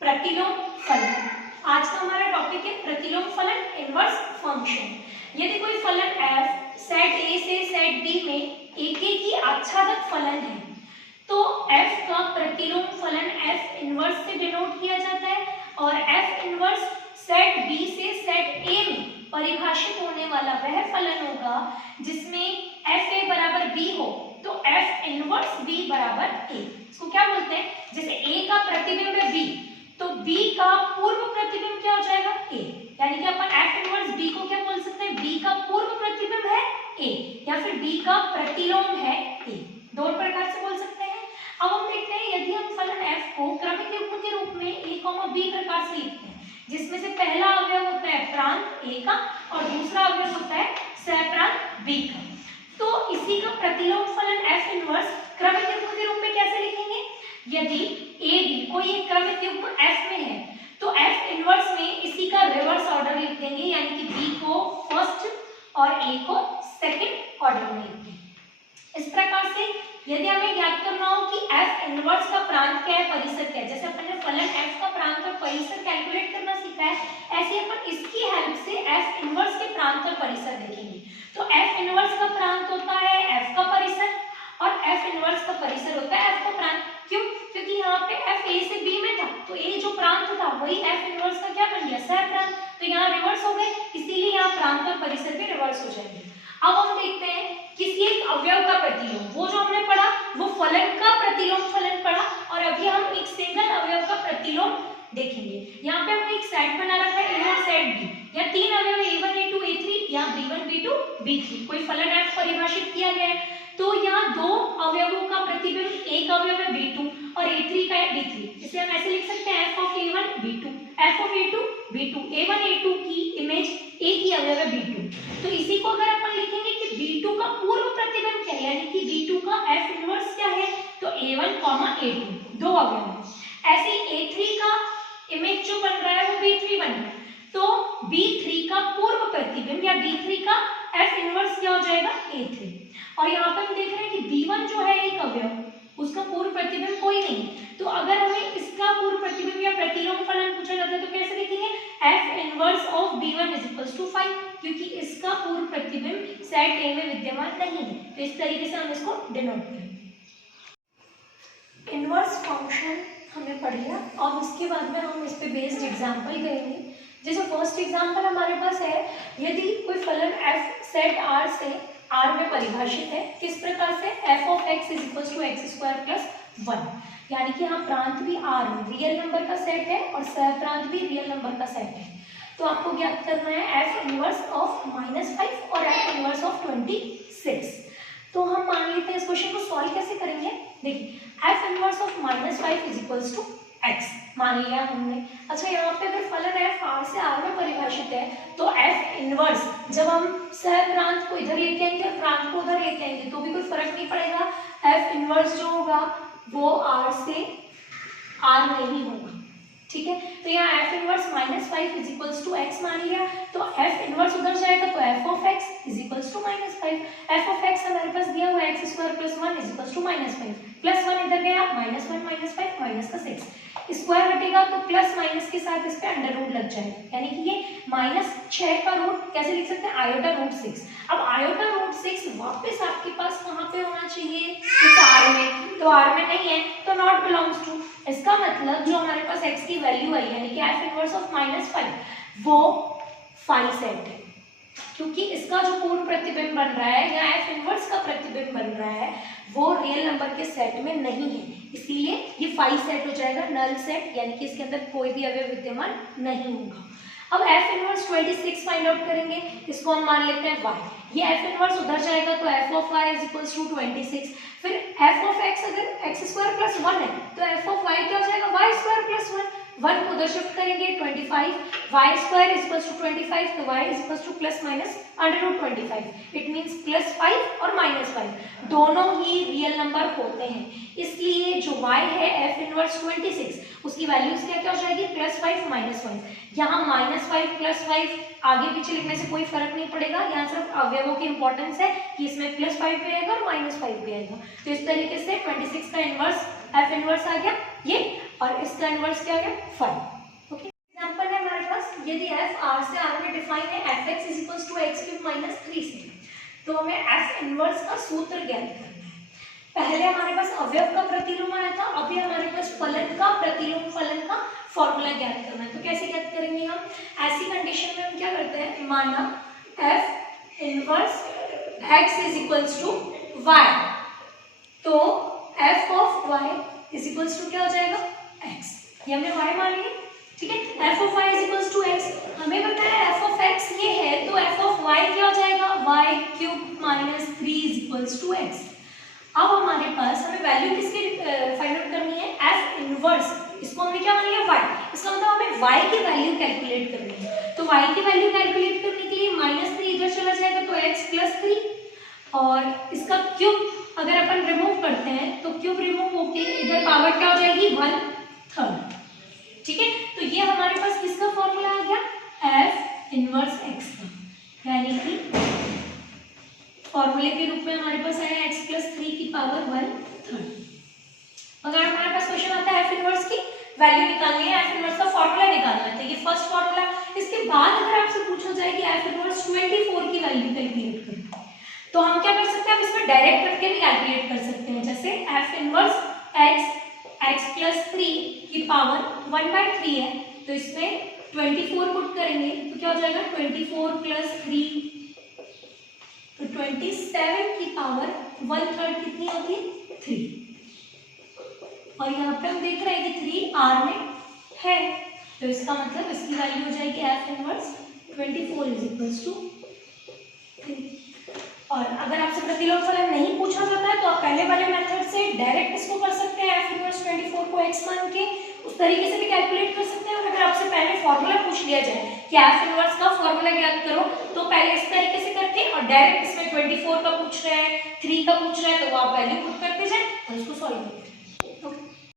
प्रतिलोम फलन। आज का हमारा टॉपिक है प्रतिलोम फलन, इनवर्स फंक्शन। यदि कोई फलन f सेट A से सेट B में एक ही आच्छादक फलन है तो f का प्रतिलोम फलन f इनवर्स से डिनोट किया जाता है और f इनवर्स सेट B से सेट A में परिभाषित होने वाला वह फलन होगा जिसमें fa बराबर b हो तो f इनवर्स b बराबर a। इसको क्या बोलते हैं? जैसे a का प्रतिबिंब है b तो b का पूर्व प्रतिबिंब क्या हो जाएगा? a। यानी कि अपन f इनवर्स b को क्या बोल सकते हैं? b का पूर्व प्रतिबिंब है a या फिर b का प्रतिलोम है a। दो प्रकार से बोल सकते हैं। अब हम देखते हैं यदि हम फलन f को क्रमिक युग्म के रूप में a, b प्रकार से लिखते हैं जिसमें से पहला अवयव होता है प्रांत a का और दूसरा अवयव होता है सहप्रांत b का, तो इसी का प्रतिलोम फलन f इनवर्स क्रमिक युग्म के रूप में कैसे लिखेंगे? यदि a b कोई एक क्रमिक युग्म f में है तो f इनवर्स में इसी का रिवर्स ऑर्डर लिख देंगे, यानी कि b को फर्स्ट और a को सेकंड ऑर्डर में लिख देंगे। इस प्रकार से यदि हमें ज्ञात करना हो कि f इनवर्स का प्रांत क्या है, परिसर क्या है, जैसे अपन ने फलन f का प्रांत और परिसर कैलकुलेट करना सीखा है, ऐसे अपन इसकी हेल्प से f इनवर्स के प्रांत और परिसर देखेंगे। तो f इनवर्स का प्रांत होता है f का परिसर और f इनवर्स का परिसर होता है f का प्रांत। क्यों? क्योंकि यहाँ पे f a से b में था तो a जो प्रांत था वही f इनवर्स का क्या बन गया? सहप्रांत। तो यहाँ रिवर्स हो गए, इसीलिए यहाँ प्रांत और परिसर भी रिवर्स हो जाएंगे। अब हम देखते हैं किसी एक अवयव का प्रतिलोम, वो जो हमने पढ़ा वो फलन का प्रतिलोम फलन पढ़ा और अभी हम एक सिंगल अवयव का प्रतिलोम देखेंगे। यहाँ पे हमने एक सेट बना रखा है A और सेट B या तीन अवयव A1 A2 A3 या B1 B2 B3, कोई फलन f परिभाषित किया गया है तो यहाँ दो अवयवों का प्रतिबिंब, एक अवयव है B2 और A3 का है B3, इसे हम ऐसे लिख सकते हैं f of A1 B2 f of A2 B2, A1 A2 की इमेज A की अवयव है B2। तो इसी को अगर अपन लिखेंगे कि B2 का पूर्व प्रतिबिंब क्या है, यानी कि B2 का f इनवर्स क्या है, तो A1, A2 दो अवयव है। ऐसे A3 का इमेज जो बन रहा है वो B3 बन रहा है, तो B3 का पूर्व प्रतिबिंब या B3 का f इनवर्स क्या हो जाएगा? A3। और यहाँ पर हम देख रहे हैं कि B1 जो है एक अवयव, उसका पूर्व प्रतिबिंब कोई नहीं, तो अगर हमें इसका पूर्व प्रतिबिंब या प्रतिलोम फलन पूछा जाता है तो कैसे लिखेंगे? f inverse of B1 is equals to 5, क्योंकि इसका पूर्व प्रतिबिंब सेट A में विद्यमान नहीं है, तो इस तरीके से हम इसको डिनोट करेंगे। इनवर्स फंक्शन हमने पढ़ लिया, अब इसके बाद में हम इस पे बेस्ड एग्जांपल करेंगे। जैसे फर्स्ट एग्जांपल हमारे पास है, यदि कोई फलन f सेट R से R में परिभाषित है, किस प्रकार से? f of x is equals to x square plus 1, यानी कि यहाँ प्रांत भी R में रियल नंबर का सेट है और सहप्रांत भी रियल नंबर का सेट है। तो आपको ज्ञात करना है f इनवर्स ऑफ -5 और f इनवर्स ऑफ 26। तो हम मान लेते हैं इस क्वेश्चन को सॉल्व कैसे करेंगे। देखिए f inverse of -5 is equals to x मान लिया हमने। अच्छा, यहाँ पे अगर फलन f R से R में परिभाषित है तो f इनवर्स जब हम सहप्रांत को इधर लेके आएंगे और प्रांत को उधर लेके आएंगे तो भी कोई फर्क नहीं पड़ेगा, f इनवर्स जो होगा वो R से R में ही होगा। ठीक है, तो यहाँ f inverse -5 is equals to x मान लिया, तो f इनवर्स उधर जाएगा तो f of x is equals to -5, f of x हमारे पास दिया हुआ है x square plus 1 is equals to -5, plus 1 इधर गया, -1 -5 माइनस का 6, स्क्वायर हटेगा तो प्लस माइनस के साथ इस पे अंडर रूट लग जाएगा, यानी कि ये -6 का रूट कैसे लिख सकते हैं? Iota root 6। अब आयोटा रूट 6 वापस आपके पास कहाँ पे होना चाहिए? इस R में, तो R में नहीं है तो नॉट बिलोंग्स टू। इसका मतलब जो हमारे पास x की वैल्यू आई यानी कि f इनवर्स ऑफ -5 वो फाई सेट है, क्योंकि इसका जो पूर्व प्रतिबिंब बन रहा है या f इनवर्स का प्रतिबिंब बन रहा है वो रियल नंबर के सेट में नहीं है, इसीलिए ये फाई सेट हो जाएगा, नल सेट, यानी कि इसके अंदर कोई भी अवयव विद्यमान नहीं होगा। अब f इनवर्स 26 फाइंड आउट करेंगे, इसको हम मान लेते हैं y, ये f इनवर्स उधर जाएगा तो f of y is equals to 26, फिर f ऑफ x अगर x स्क्वायर प्लस 1 है तो f ऑफ y क्या हो जाएगा? y स्क्वायर प्लस 1 को उधर शिफ्ट करेंगे 25, y square is equals to 25 तो y is equals to plus minus under root 25, it means plus 5 और -5 दोनों ही रियल नंबर होते हैं, इसलिए जो y है f इनवर्स 26 उसकी वैल्यूज क्या हो जाएगी? +5 -1। यहाँ -5 +5 आगे पीछे लिखने से कोई फर्क नहीं पड़ेगा, यहाँ सिर्फ अवयवों की इंपॉर्टेंस है कि इसमें +5 भी आएगा और -5 भी आएगा। तो इस तरीके से 26 का इनवर्स f इनवर्स आ गया, ये और इसका इनवर्स क्या है 5। ओके, एग्जांपल है हमारे पास, यदि f r से r में डिफाइन है fx = x³ - 3 से, तो हमें f इनवर्स का सूत्र ज्ञात करना है। पहले हमारे पास अवयव का प्रतिलोम आया था, अभी हमारे पास फलन का प्रतिलोम फलन का फॉर्मूला ज्ञात करना है। तो कैसे ज्ञात करेंगे हम? ऐसी कंडीशन में हम क्या करते हैं, माना f इनवर्स x = y, तो f ऑफ y = क्या हो जाएगा x, ये हमने y मान लिया। ठीक है, f ऑफ y = x, हमें बताया f ऑफ x ये है, तो f ऑफ y क्या हो जाएगा y³ - 3 = x। अब हमारे पास हमें वैल्यू किसकी फाइंड आउट करनी है, f इनवर्स, इसको हमने क्या मान लिया y, इसका मतलब हमें y की वैल्यू कैलकुलेट करनी है। तो y की वैल्यू कैलकुलेट करने के लिए -3 इधर चला जाएगा, तो x + 3, और इसका क्यूब अगर अपन रिमूव करते हैं तो क्यूब रिमूव होके इधर पावर क्या हो जाएगी 1/3। ठीक है, तो ये हमारे पास किसका फॉर्मूला आ गया, f इनवर्स x का, यानी कि फॉर्मूले के रूप में हमारे पास आया x + 3 की पावर 1/3। अगर हमारे पास क्वेश्चन आता है f इनवर्स की वैल्यू निकालनी है, f इनवर्स का फॉर्मूला निकालना है, तो ये फर्स्ट फॉर्मूला। इसके बाद अगर आपसे पूछा जाए कि f इनवर्स 24 की वैल्यू कैलकुलेट करो, तो हम क्या कर सकते हैं, हम इसमें डायरेक्ट करके भी कैलकुलेट कर सकते हैं। जैसे f इनवर्स x + 3 की पावर 1/3 है, तो इसमें 24 पुट करेंगे तो क्या हो जाएगा 24 + 3, तो 27 की पावर 1/3 कितनी होती है 3, और यहाँ पे हम देख रहे हैं कि 3 r में है, तो इसका मतलब इसकी वैल्यू हो जाएगी f इनवर्स 24 = 3। और अगर आपसे प्रतिलोम फलन नहीं पूछा जाता है तो आप पहले वाले मेथड से डायरेक्ट इसको कर सकते हैं, f इनवर्स 24 को x मान के उस तरीके से भी कैलकुलेट कर सकते हैं। और अगर आपसे पहले फॉर्मूला पूछ लिया जाए कि f इनवर्स का फॉर्मूला ज्ञात करो, तो पहले इस तरीके से करते हैं, और डायरेक्ट इसमें 24 का पूछ रहे हैं, 3 का पूछ रहे हैं, तो वो आप वैल्यू पुट करते जाए और इसको सॉल्व करते हैं। ओके।